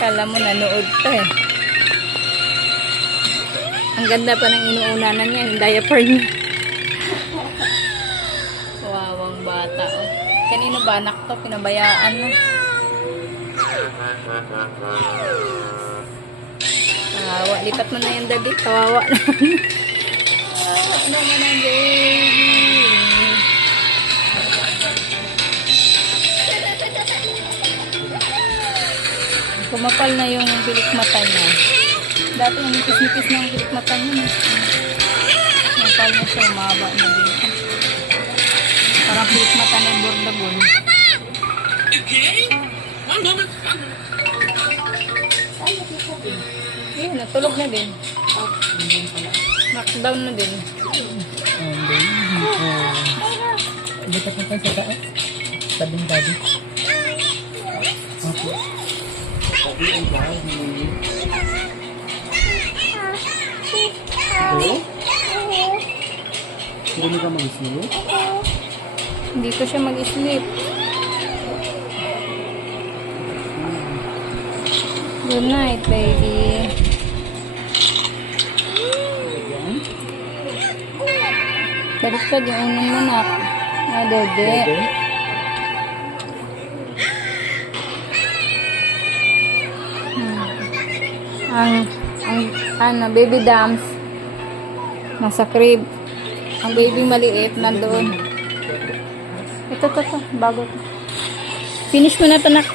Kala mo nanood pa eh. Ang ganda pa ng inuunanan niya, yung diaper niya. Wawang bata. Oh. Kanino ba anak to? Pinabayaan na. Kawawa. Lipat mo na yung daddy. Kawawa naman. Kawawa naman ang baby. Kumapal na yung bilik mata niya. Dati yung nipis-nipis na yung bilik mata niya. Kumapal na siya. Umaba na dito. Parang bilik mata na yung bordabon. Ayun, natulog na din. Knockdown na din. Lipat na tayo sa taas. Tabing daddy. Okay. Sabi ang bahay ni hindi ka mag-sleep? Hindi ko siya mag-sleep. Good night, baby. Baliktad yung unan mo na. Ah, dede. Ang baby dams nasa crib. Ang baby maliit nandoon. Ito, bago to. Finish mo na ito, nak.